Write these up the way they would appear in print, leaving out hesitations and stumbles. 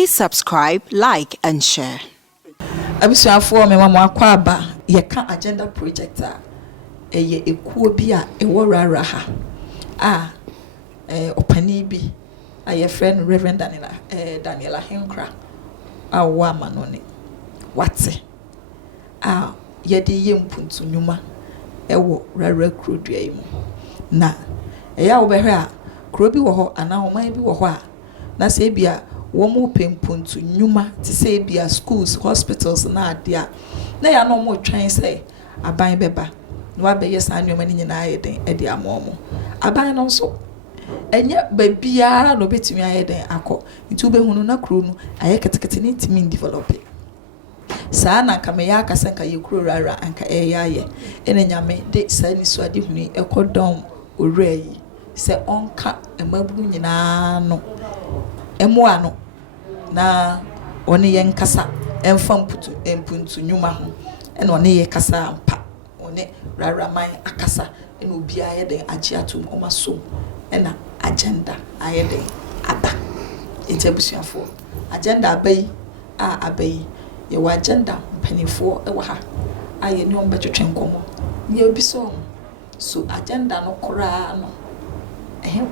Please subscribe, like, and share. Abusuafo me mama akwaba ye ka agenda project eye ekuo bi a Worawora ha opani bi aye friend Reverend Daniela Henkra awa manone wate ye de ye mpuntu nyuma ewo rara krodua yi mu na eya wo behwe a kro bi wo ho ana oman bi wo ho a na se bia womu pempuntu nyuma ti say bia schools hospitals na adia na ya no mo twan say aban beba no abeye sa nyoma ni nyina ayeden e dia momo aban no so enye babia no betimi ayeden akọ nti obehunu na kro nu aye ketekete ni timi develop sa na kama ya akasa nka ye kro rara anka aye ene nyame de sa ni so ade huni ekodom orai se onka emabunu nyina no emoa no na oni ye nkasa emfa mpuntu nyuma ho ena oni ye kasa ampa oni raraman akasa ena obi aye den agi atom omaso ena agenda aye den aba intebusuafo agenda abai abai ye wa agenda mpanifo e wa ha aye ni ombetwetwe nkomo ye obi so agenda no kora no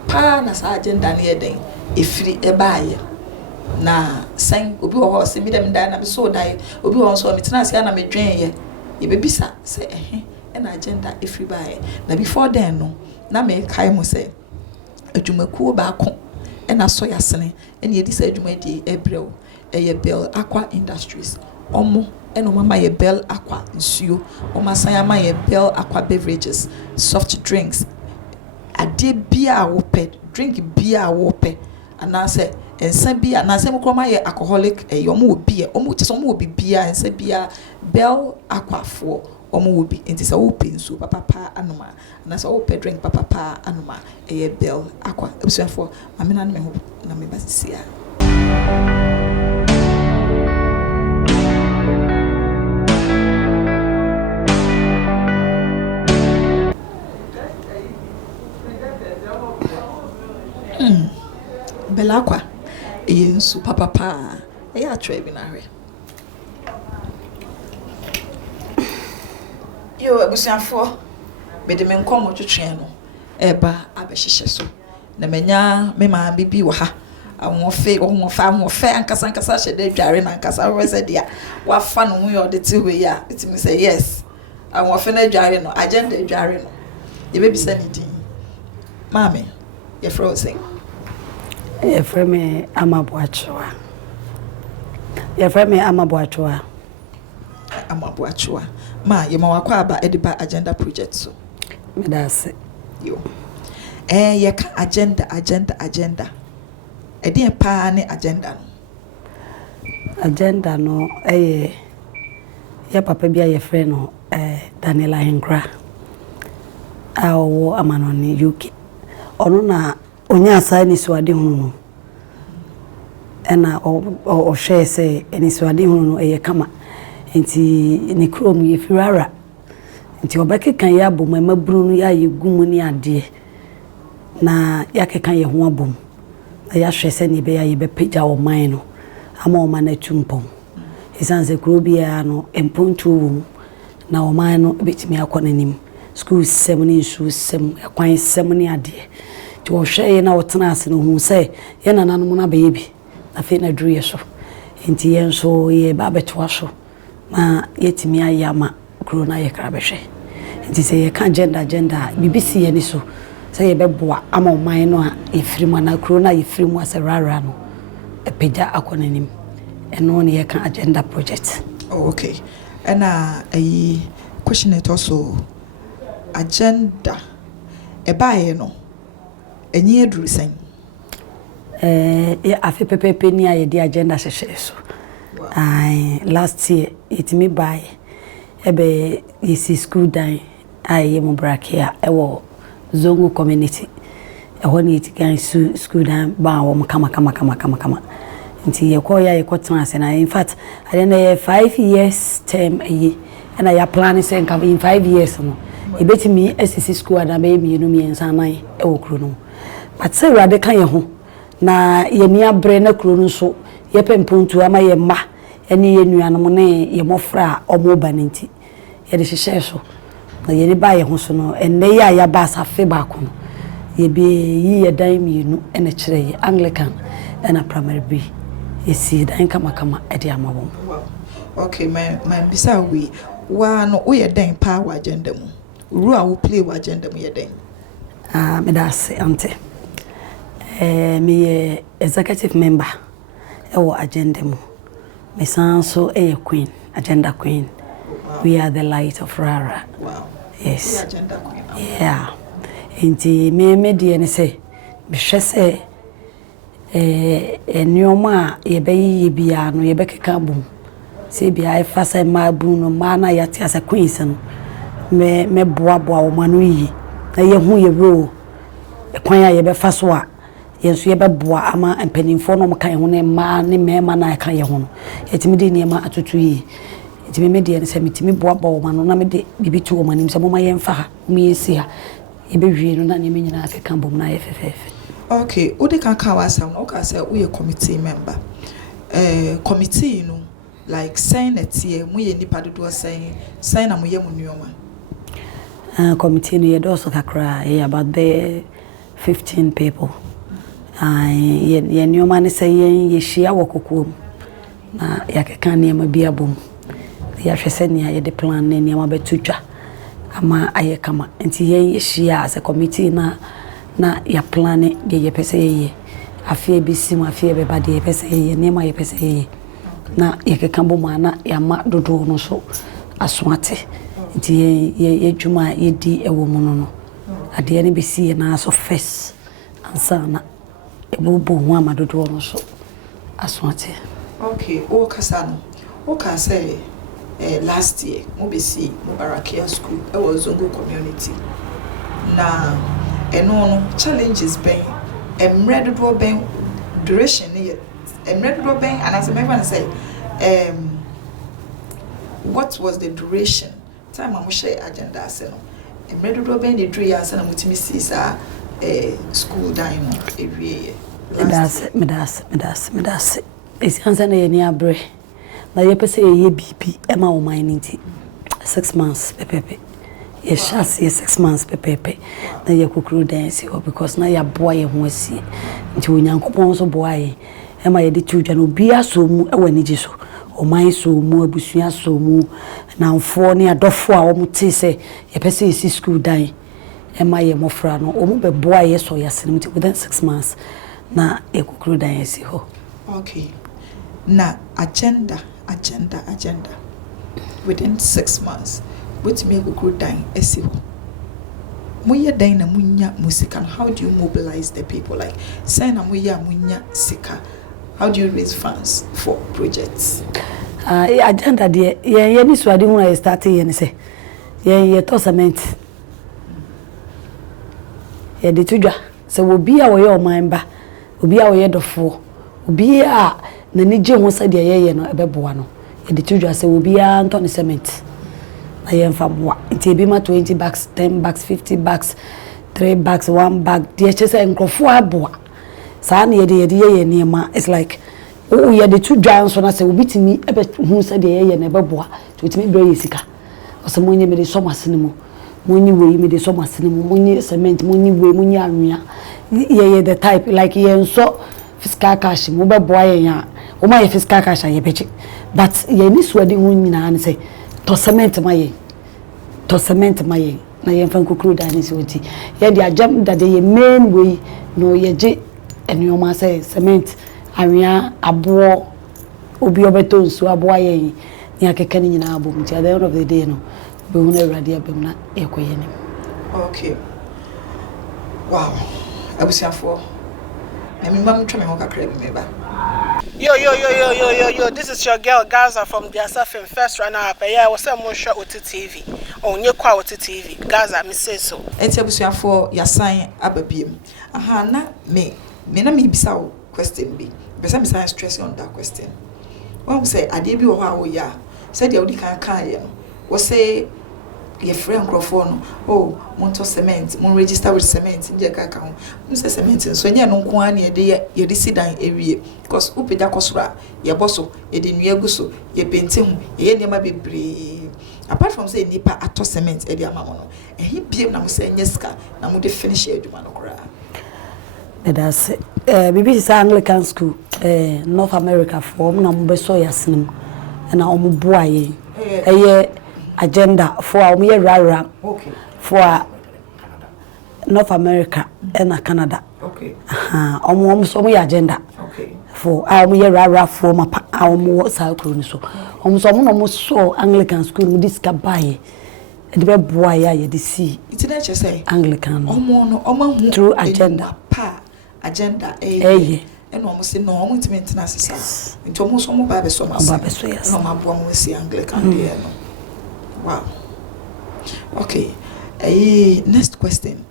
pa na sa agenda na ye den efiri ebaaye na sen obi wo se mi dem dan na so dai obi wo so mi tena ase na me dwen ye bebisa se na agenda efiri baaye na before then no na me kai mo se adwumakuo ba ko na so yasene na ye di se adwuma di ebrew eye Bell Aqua Industries omo eno mama ye Bell Aqua nsuo omo san ya ma ye Bell Aqua beverages soft drinks ade bia wo pe drink bia wo pe anase ensa bia anase mo kroma ye alcoholic omo obi omo tese omo obi bia ensa bia Bell Aqua fo omo obi enti se wo pe nsuo papa anoma anase wo pe drink papa anoma ye Bell Aqua ebusuafo mamena na me ho na me basisia Bell Aqua yensu papa ya atwe bi na hwe yo abusuafo bede me nkomo twetwe no eba abehihye so na menya me ma bibi wo ha ahofe ankasa hye de dware na ankasa wo se dia wafa no hu yo de ti we ya itimi say yes ahofe na dware no agenda dware no ye be bisa ni din mame ye frozen Yefreme Amabuachua. Ma ye ma wakwa aba ediba agenda project so. Medase. Yo. Ye ka agenda. Edi pa ne agenda no. Agenda no ya papa bia ye frɛ no Daniela Henkra. Awo amanoni UK. Ono na onya asa ni suade hunu no ena o hwe se ni suade hunu no eye kama enti ni krom ye firara enti obekekan ya bom maburu no ya yegumu ni ade na ya kekan ye ho abom na ya hwe se ni be ya ye be pagya o man no ama o man na tumpom isanse krobia no empontu wo na o man no betimi akonanim school 7 ni su 7 akwan 7 ni ade to hwe na wotena ase no hu se ye nananom na baby afi na duru ye so enti ye so ye ba betwa so na yetimi ayama kro na ye kra behwe enti se ye kan agenda bibisi ye ni so se ye beboa ama oman no a efirimu na kro na efirimu ase rara no epagya akonanim eno ne ye kan agenda project. Oh, okay. And a question it also agenda ebaye no enye eduru sen ya afi pepepe ni aye di agenda hyehyɛ so. Ai last year itimi buy ebe yesi school dan aye mo brakia ewo zongo community eho ni itikan school dan ba wo kama nti ye ko ya ye ko trans na in fact I dey 5 years term aye and I plan say in 5 years no e betimi assisi school ada be mi no mi ensanan e wo kro no but say rade kan ye ho na ye ni abre na kro no so ye pempuntu ama ye ma ene ye nuanom ne ye mofra omo banenti ye de hyehyɛ so na ye ne ba ye ho so no enne ya ba safe ba ko no ye bi yi ye dan mienu ene kyerɛ ye Anglican ena primary B ye si dan kama e de ama won. Okay, my bisa we wa no wo ye dan pa wa agenda mu ru a wo play wa agenda mu ye dan. Me da se ante me executive member ewo agenda mu me sanso queen agenda queen. Wow. We are the light of Rara. Wow. Yes. Agenda queen. Yeah. Inti me die ne se behwe se nyoma ye beyi bia no ye bekeka bum se bia e fa se ma bu no ma na yate as a queens no me boa wo manu yi na ye hu ye ro e kwan ya ye be fa so a ye so ye be boa ama empanimfo no kan ho ne ma ne mema na kan ye ho no yetimi de ne ma atutu yi yetimi me de ne se mitimi boa wo manu na me de bibi tu wo manim se mo ma ye mfa ha mi yesi ha ye be wie no na ne me nyina akeka bom na ye fefefe. Okay, udi kan ka wasam no ka say we committee member. Committee no like sign etie mu ye nipa dodo sign na mu ye mu nuoma. Committee no ye do so kakra about the 15 people. Ye nuoma ne say ye hia wokokom. Na yakeka ne ma bia bom. Ya hwese ne ye de plan ne ma betutwa. Ama ayekama. Enti ye hia as a committee na ya plane de ye pese ye afie bisi mu afie beba de ye pese ye nema ye pese ye na ye keka boma na ya ma dodo no so asoate nti ye dwuma ye di ewo mu no ade ne bisi ye na so first ansa na ebobo hu ama dodo no so asoate. Okay, o kasa say last year mo bisi Mubarakia school e was Zongo community na no challenges ben emredodo ben duration here emredodo ben and as a member say what was the duration time am share agenda ase no emredodo ben the dru ya ase na mutimi see sa school dan no ewie medas esi hansa na ye ni abre na ye pese ye bibi e ma wo man nti 6 months pepepe. Yes, 6 months pepepe na ye kokuru dance because na ya boa ye ho asie nti onyankopon so boa ye e ma ye de children no bia so mu e wani gi so o man so mu abusua so mu na mfo ne adofo a wo mute se ye pese ye school dan e ma ye mofra no o mu be boa ye so ya sene nti within 6 months na ye kokuru dance ho. Okay, na agenda within 6 months what me go down esiho moye dan na munya musika. How do you mobilize the people? Like say na moye munya sika, how do you raise funds for projects? Agenda de ye ni so ade hu na start ye ni say ye to cement ye de tudwa se obi a wo ye o man ba obi a wo ye dofo obi a na ni je hu se de ye no ebeboa no ye de tudwa se obi a nto ni cement na ye mfa boa nti ebi ma 20 bucks 10 bucks 50 bucks 3 bucks 1 bag de chese nkrofo aboa saa na ye ye ni ma it's like o ye de tudwa nso na se obi timi ebe hu se de ye na ebeboa to timi bre yesika o se monye me de so masene mu monye we me de so masene mu monye cement monye we monye anwea ye the type like ye nso fiscal cash mu beboa ye ya o ma ye fiscal cash ye beche but ye ni so de hu nyina na say to cement maye na ye fan kokuru dan si oti ye di agam that the main way no ye je enyoma say cement awia abo obi obeto nsu abo aye ni akeka ni nyina abo mti at the end of the day no be hu na urade abem na ekoye ni. Okay, wow, abusiafo emi mam twa me ho kakra bi me ba. Yo, this is your girl Gaza from the Asafin First right now. But yeah, I was saying more shot with TV. On your quality TV. Gaza, me say so. Enti abusiafo ya sign ababiem. Aha na me na me bisa o question bi. Bisa me say stress on that question. When we say ade bi wo ha wo ya, say dia odi kan kan ye no. We say your friend Crawford, oh, Monto cement, Mon register with cement in your account. Mr. Cement, so you no one ye dear, ye decide area, because Upida Cosra, your bosso, ye didn't guso, ye painting, ye never be brave. Apart from saying Nipa at cement, Edia Mamono, and he be na say Yeska, na would finish it, Manocra. That's it. BBC Anglican School, North America form, number Soyasim, and our boy, a agenda for our mere rara for North America and Canada. Okay. Almost some agenda. Okay. For our mere rara for our more South so almost so Anglican school with this cabaye. The web boy, the sea. It's not just say Anglican. Through agenda. Agenda and almost no almost maintenance into almost almost Bible so much. No, my boy will see Anglican. Wow. Okay. Next question.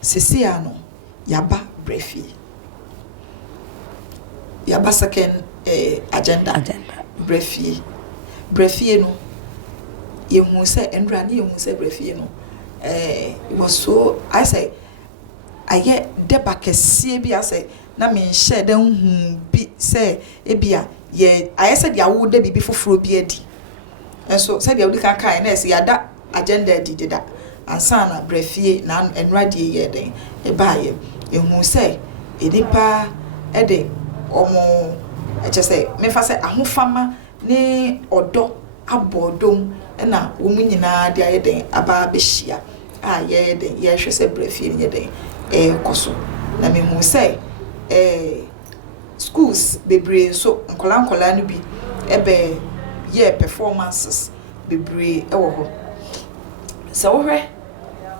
Sisiano Yaba Brefi. Yaba second agenda. Brefi. Brefi no. You must say and Randy you must say Brefi no. It was so I say I get deba kese bi ase na me share den bi say ebia ye I said ya wo de bibi foforo bi adi and so said ya wo kan kan na say ya da agenda di da ansa na brefie na enrade ye den e ba ye ehu say edipa e de omo e che say me fa say ahofama ne odo abodom na wo mu nyina de aye den aba be hia ye den ye hwe say brefie ye den koso na me hu say schools bebre so nkola no bi ebe ye performances bebre ewo ho se wo hwe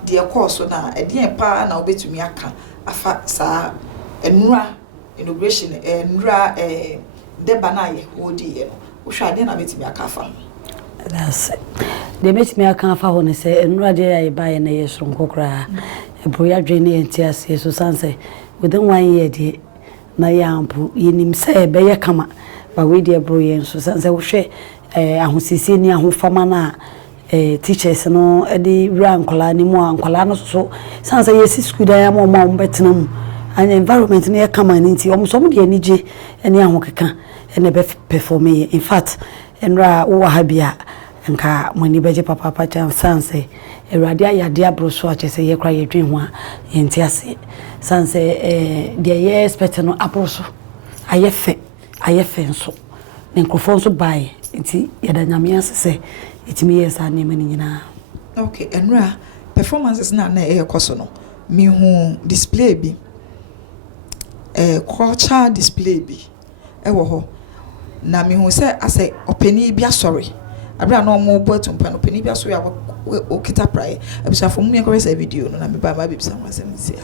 de course na de pa na obetumi aka afa sa enura inauguration enura deba na ye hodi ye no wo hwe ade na betumi aka afa. That's it. They make me a canfa when they say, and rather I buy an air from Cocra, a boya drainy and tears, so Sanse, within 1 year, dear. Na yampu, yinim say, Bayer Kama, but we dear boy, so Sanse will share a Husisinia who famana teachers no, Eddie Rancola, any more, and Colano, so Sansa, yes, school I am on Mount Betnum, an environment near Kama and into almost somebody any J and Yamoka, and a perform me. In fact, and ra uwahabia nka mwani beje papa cha sanse erade ayade abroso ache se ye kra ye dwen ho a enti ase sanse de ye expect no abroso ayefe nso ne nkrofo nso bai enti ye da nyame ase se etimi ye sa ne mani nyina. Okay, enra performances na ekoso no mi hu display bi culture display bi ewo ho na me hu say ase opani bia sorry abra na omo bo atumpa no opani bia sorry o kita prae abisa fo mu yakore say video no na me ba bibisa ho asem sia.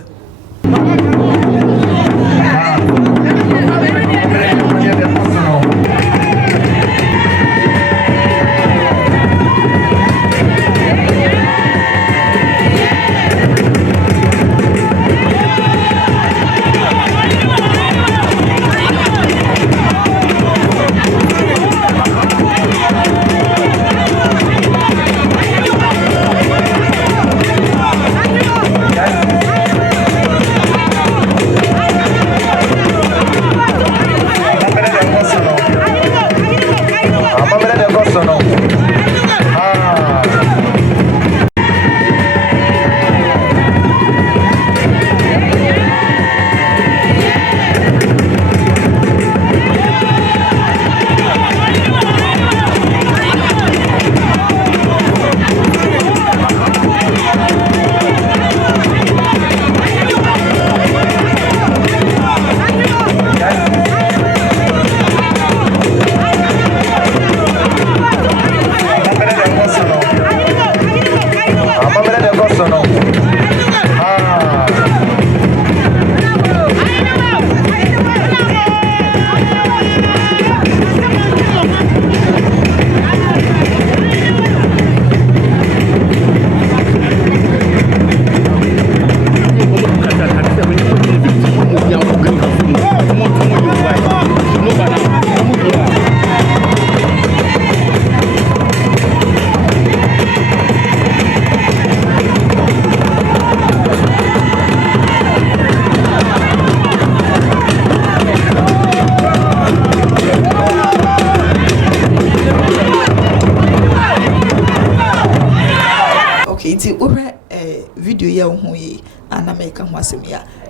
America ho asem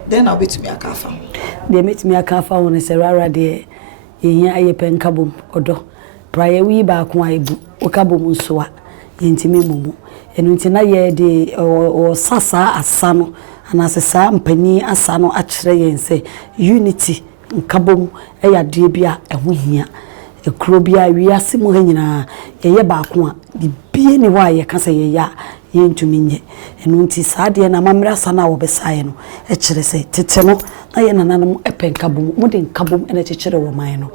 then I'll be to me a cafe. They met me a cafe on a serara de yenya aye pen kabum odo praye wi ba ko aibu okabum so a yentime mumu enu ntina ye de o sasa asano anasesa mpani asano akire yense unity nkabum eyade bia eho hia ekuro bia wiase mu hanyina ye ba ko a bibie ni wa ye kasa ye ya yentumi nye enu nti saade na mamra sana wo besae no ekire se tete no na ye nananom epen kabum mu de nkabum ene kekere wo man no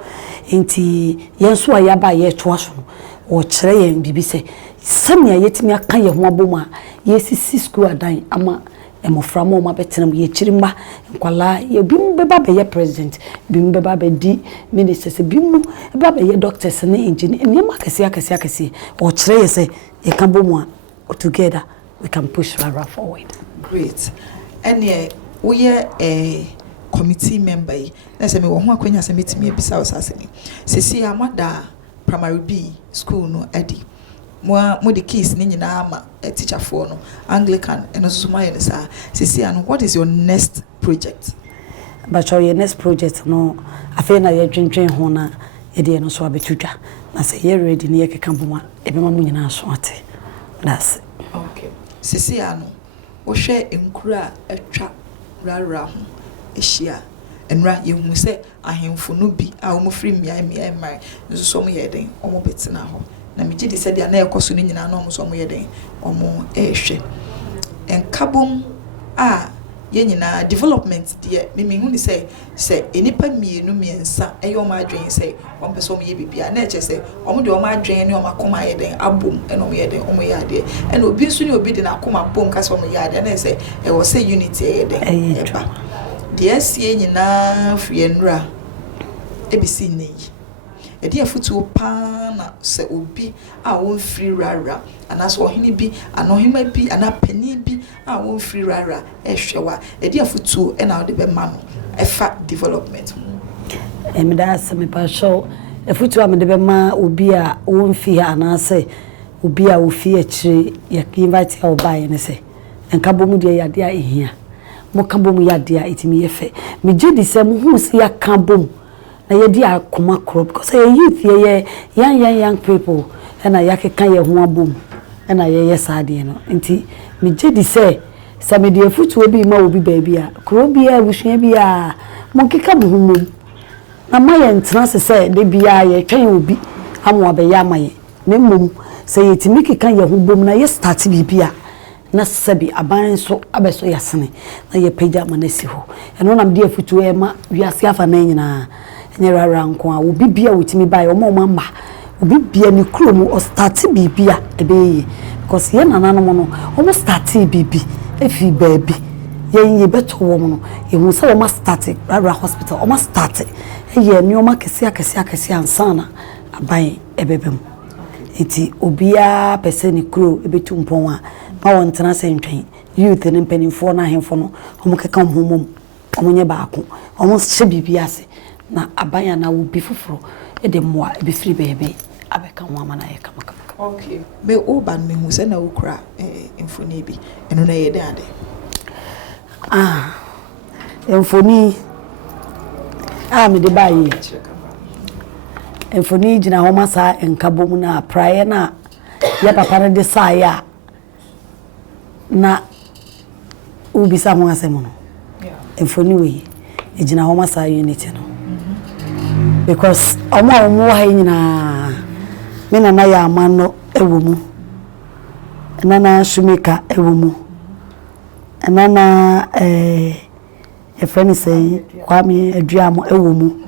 nti yenso a ya ba ye toaso no wo kire yen bibi se samia yetimi aka ye ho abom a yesisi school adan ama emofra mo ma betenam ye kirimba nkwala ye bim beba be ye president bim beba be di ministers bim beba be ye doctors ne engineer niam akese wo kire ye se ye ka bom a together we can push Rara forward. Great. And we are a committee member. Na se me wo ho akwanya se metimi ebisa osasemi. Sisi amada primary B school no edi. Mo the keys ni nyina ama teacher for no Anglican and so my sa. Sisi an what is your next project? But your next project no afa na ye dwendwen ho na e de no so abetudwa. Na se ye ready na ye keka boma e be ma mo nyina so ate. That's okay. Sisi ano wo hwe enkura atwa rara ho ehia enra ye hu se ahemfo no bi a wo free mia mai nso so mo ye den omo betina ho na me gidi se dia na ekoso no nyina na omo so mo ye den omo ehwe enkabom a ye nyina development de me hu ni se enipa mienu miensa eyo ma adwen se omo pese omo ye bibia na eche se omo de omo adwen ne omo akoma ye den abom e no omo ye den omo ye ade e na obi nso ni obi de na akoma bom ka se omo ye ade na se e wo se unity ye den eba de sie nyina frienra ebisi nei e de afutu pa na se obi a won free rara anaso ohini bi anohima bi anapani bi a won free rara ehwewa e de afutu e na de be ma no efa development me da aseme pa show afutu am de be ma obi a won fi anase obi a ofi akire ye invite ya obai ne se enkabom de ya de a ehia mo kabom ya de a etimi ye fe me gidi se mo hu se ya kabom na ye di akoma crop because youth ye young people and I can ye ho abom and I ye saade no nti me gidi se me de afutu obi ma obi baby a kro bia busua bia mo keka bo humom na maye ntena se de bia ye twen obi amo abeya maye ne mum se yetimi keka ye ho bom na ye start bibia na sebi aban so abeso yasene na ye pagya manasi ho eno nam de afutu e ma wiase afa na nyina nyerara nko a obi bia wetimi bai omo mamba obi bia ni kromu o start bibia ebeye because ye nananom no omo start bibi efi baby ye beto wo no ye hu se omo start Rara hospital omo start ye ni omo akese ansana aban ebebem enti obia pese ni kro ebetu mpon a ma won tena se ntwen youth ne mpanimfo na ahemfo no omo keka homom omo nye baako omo hye bibia ase na abanya na wo bi foforo e de moa e be free baby abeka ho ama na ye kama. Okay me oban me hu se na wo kra emfoni bi eno na ye de ade emfoni me de bayi emfoni jina ho masa enkabom na praye na ya papa ne de saya na ubisa ho asemo no emfoni we ejina ho masa unity no because omo ha nyina me na ya amano ewomu nana shumeka ewomu nana e friend say kwame aduamo ewomu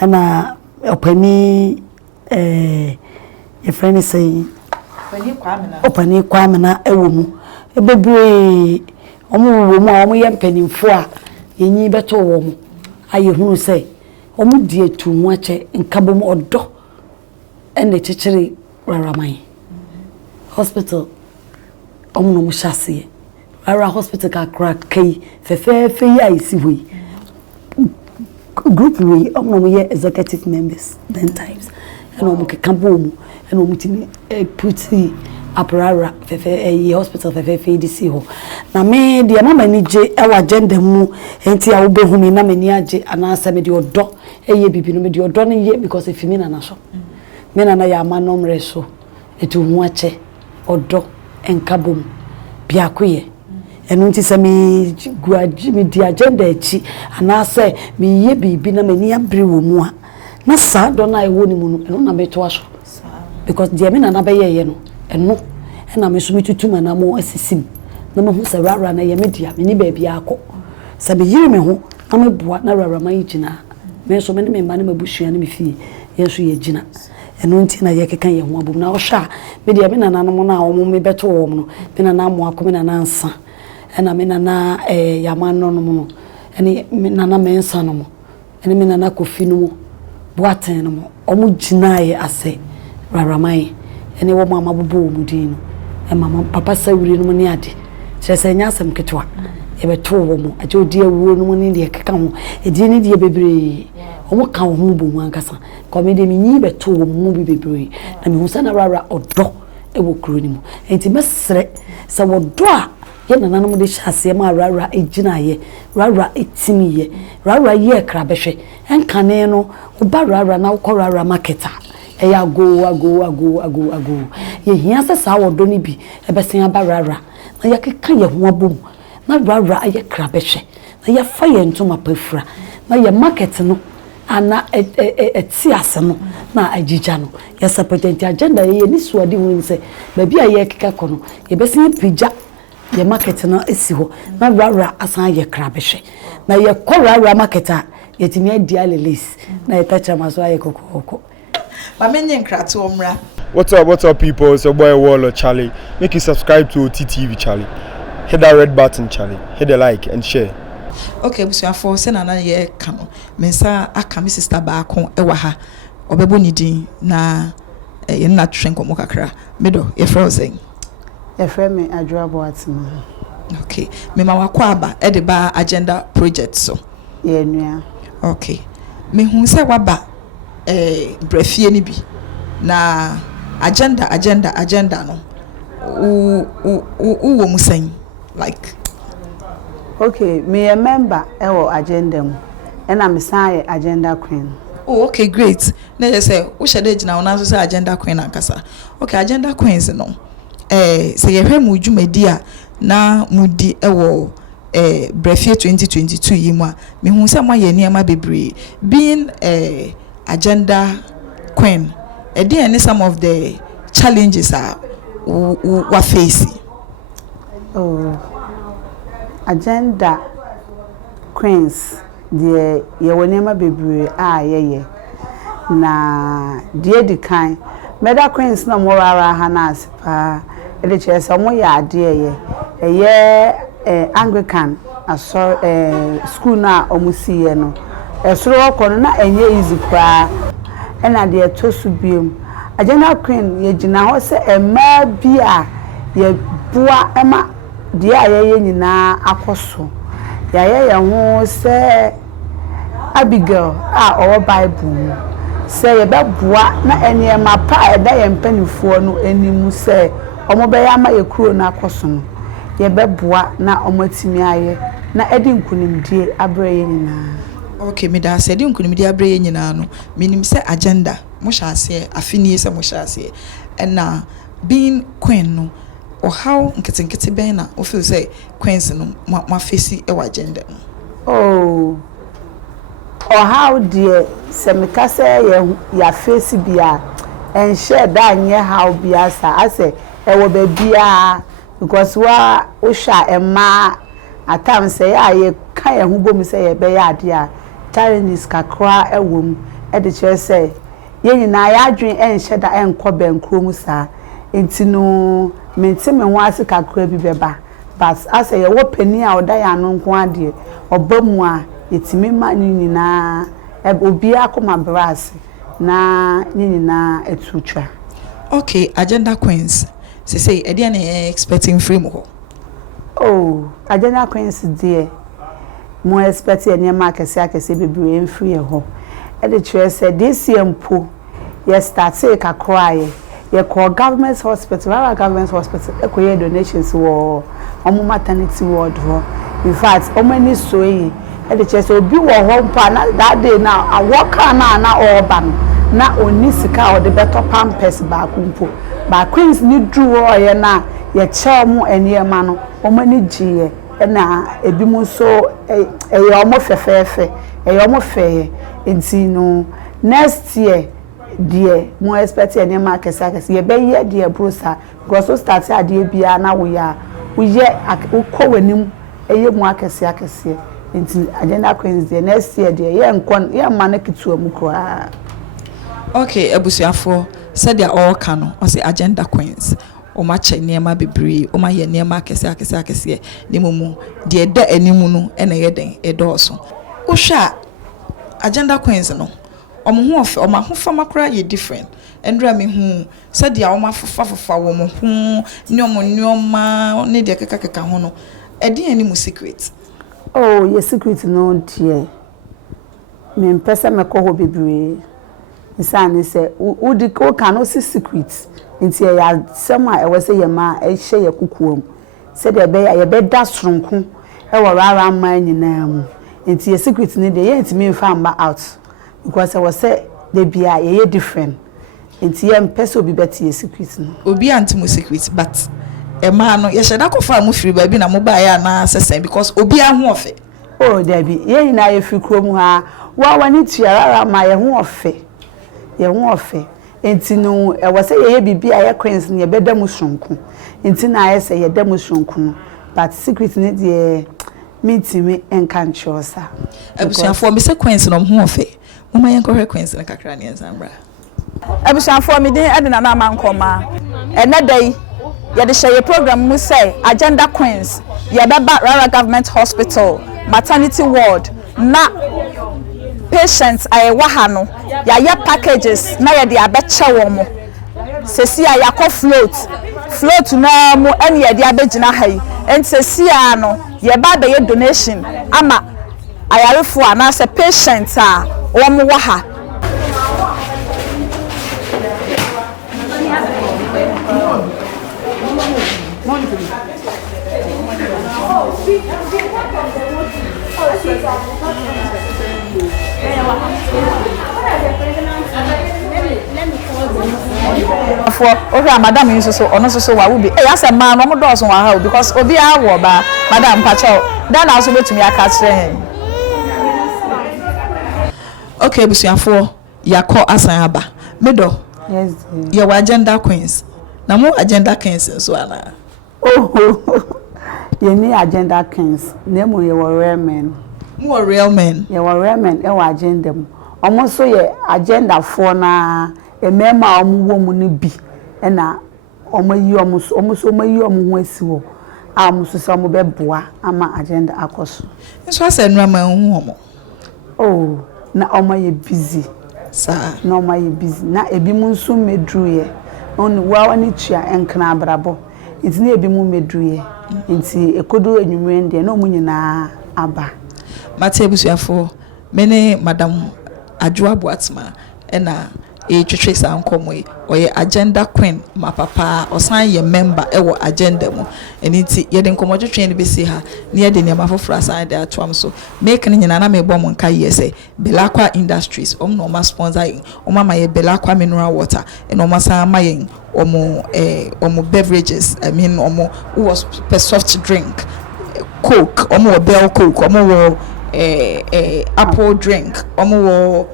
na opani e friend say opani kwame na ewomu ebebre omo womu a omo ye mpanimfo a yenyi beto wo mu aye hunu say omo die tu mu ache nkabom odo ene chechiri raramai hospital omo no mushase Rara hospital ka crack kai fefe ya isi hui group we omo no ye executive members 10 times and omo ke kambo mu and omo timi puti aprara fefe hospital fefe DC ho na me de mama ni je e wa agenda mu enti a wo behu mi na me ni age anasa me de odo bibi no me de odo ne ye because if me na so me na ya ma nomre so etu hu ache odo enkabom biakoye enu nti se me guaji me di agenda echi anasa me ye bibi na me ni abre wo mu a na sa do na e wo ni mu no enu na me to aso because de me na be ye no eno na me so metutuma na mo asisim na me hu se rara na ye media me ni ba bia akọ se be yire me ho na me boa na rara man yigina me so me ne me ma na mabusua na me fie ye so ye gina eno nti na ye keka ye ho abom na o hwa me de me na nanom na o mo me beto wo mo no me na na mo akọ me na na nsa ena me na na yaman no mo ene me na na me nsa no mo ene me na na kofi no mo boaten no mo o mo gina ye ase rara man ene wo mama bobo mu din no mama papa sawuri no ne ade kyerese nya asem ketwa e beto wo mu aje odi awuo no ne de keka ho edi ne de bebre o mo ka wo mu bo mu ankasa ko me de minyi beto wo mu bi bebre na me husa na rara odo e wo kuro ni mu enti mesre sa wo do a ye na nanom de hyase ma rara ejina ye rara etimi ye rara ye kra behwe enkane no wo ba rara na wo kọ rara marketa eya go ye hia se sa wodo ni bi ebesen abarara na ye keka ye ho abom na rara aye krabehwe na ye fa ye ntoma pafura na ye market no ana etiase no na agija no ye support agenda ye ni suade hu se ba bia ye keka kono ye besen pija ye market no esi ho na rara asan ye krabehwe na ye kọ rara market a ye timi adia lelis na ye tacha maso aye kokoko. What's up, people? It's your boy Worawora, Charlie. Make you subscribe to OTTV, Charlie. Hit that red button, Charlie. Hit the like and share. Okay, so for send na ye kano. Mensa aka me sister ba ko ewa ha. Obebo ni din na ye na twen komo kakra. Medo ye frozen. Ye frame me adwa boatima. Okay. Me ma wakọ aba e de ba agenda project so. Ye nua. Okay. Me hu se waba brefie ni bi na agenda no wo musan like okay me a member ewo agenda mu na me say agenda queen. Oh, okay, great. Na just say wo shede gina wona so say agenda queen ankasa. Okay, agenda queens no say ye hwe mu dwumadi a na mudi ewo brefie 2022 yi mu a me hu say mo ye niam bebre being agenda queen and some of the challenges are we facing. Oh, agenda queens the ye wonema bebre ye na die di kan meda queens na morara hanas pa e de chese mo ya ade ye Anglican aso school na omusiye no esoro kono na enye easy kwa ena de etosu biem agenda queen ye gina ho se ema bia ye bua ema de ayeye nyina akoso ye ho se Abigail owo Bible se ye be bua na ene ma pa eda ye mpanifuo no enimu se omo be ya ma ye kuro na akoso no ye be bua na omatimi aye na edi nkunimdie abre ye nyina. Okay, me da said nkunimdi abre nyina no minim se agenda mo hyase afini se mo hyase na being queen no or how nketenkete ben na o feel say queens no ma face e wa agenda. Oh, or how dear semika say ya face bia and share that nye how bia sa I say e wo be bia because wa o sha ema atam say aye kan ya hubo mi say e be ya ade a challenges kakra ewom e de che say ye nyina ya adwen enhye da enko benkro mu sa enti no menti me ho ase kakra bi beba but ase ye wo pani a oda ya no nko ade obamu a yetimi ma nyina obi akoma brass na nyina etutwa. Okay, agenda queens say e dey na expecting free mo. Oh, agenda queens dey mo expect any market akese bebre free ho e de chere say this year mpo ye start say kakra call government hospital, our government hospital, a donations or maternity ward. In fact, many so at the chest will be home that day now. I walk on now urban, now only sika or the better pampers back umpo. But Queens need drew or na ye charm and ye mano, many G. And now a bimu so a almost a almost fair in no next year, dear, more expected any market sagas, ye be ye dear Brucer, because so starts our dear Bia now we yet call him a year market sagas here into agenda queens the next year, dear young man to a mukra. Okay, Ebusiafo said they are all canon or say agenda queens. O mache niema bebree o ma ye niema akese ni mumu de da animu no ena ye den edoso wo hwa agenda queens no omo ho ofe omo ahofa makora ye different endra me hu se dia omo afofa wo mo hu ni omo nyoma ne de keka ho no e de ani mu secret. Oh, your secret no dear. Me pesa me ko ho bebree insane say wo di ko kan no secret nti ya sema e wese ye ma e hye ye kukuom se de be ya be da soronko e wo rara man nyina mu nti ye secret ni de ye ntimi mfa mba out because I was say de bia ye different nti ye mpesa obi beti ye secret no obi antimo secret but e ma no ye hyeda ko fa mu firi ba bi na mo ba ya na sesen because obi aho ofe. Oh Debbie ye na ye fi kurom ha wa wani tuara ma ye ho ofe ye ho ofe. Enti no e wase ye bibia ye queens ne be da mu sonko enti na ye se ye da mu sonko no but secret ne de mitimi enka nchosa abusuafo me se queens no ho ofe mama ye nkɔ queens ne kakra ne ensambra abusuafo me din adina na mankoma ene dai ye de hye program mu say agenda queens ye beba Rara government hospital maternity ward na patients ayewa ha no ya ye packages na ye de abeche wo mo sesi ya yakọ float na mo ene ye de abegina ha yi ent sesi ya no ye ba be ye donation ama ayarefo ana se patients a wo mo wa ha. For okay, madam is so ono so wa be eh asa man no mo do so wa ha because obi a wo ba madam pacho dan also betumi aka kire. Okay, busuafo yakọ asan aba medo yes your agenda queens na mo agenda queens so ana oh ye ni agenda queens na mo ye real men mo real men ye real men e wa agenda mu omo so ye agenda for na emema omo wo mu ni bi na omo yi omo so omo yi omo ho asiwo am so so omo be boa ama agenda akoso nso asa nrama hu omo oh na omo ye busy sa na omo ye busy na ebi mu nso medru ye on wa wani tua enkna abrabo nti na ebi mu medru ye nti ekodo enwumre ndie na omo nyina aba mate busuafo mene madam Ajua Boatma ena twetwe sa nkomo oye agenda queen ma papa osan ye member ewo agenda mu eniti ye de nkomo twetwe ne besi ha ne ye de ne mafofra san de atoam so make ne nyina na me bom nka yese Belakwa Industries no ma sponsor yin ma ye Belakwa mineral water eno ma san ma yin omo beverages I mean omo was soft drink coke omo bell coke omo apple drink omo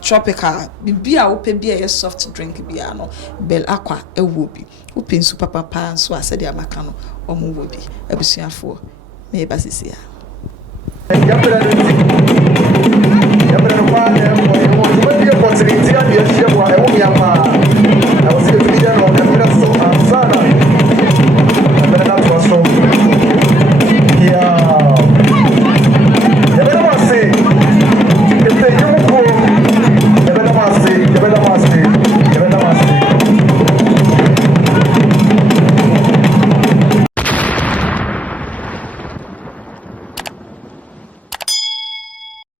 tropical bibia wo pe bia soft drink bia no Belakwa ewo bi wo pe nsu papa nso asede amaka no omo wo bi abusuafo me ba sisia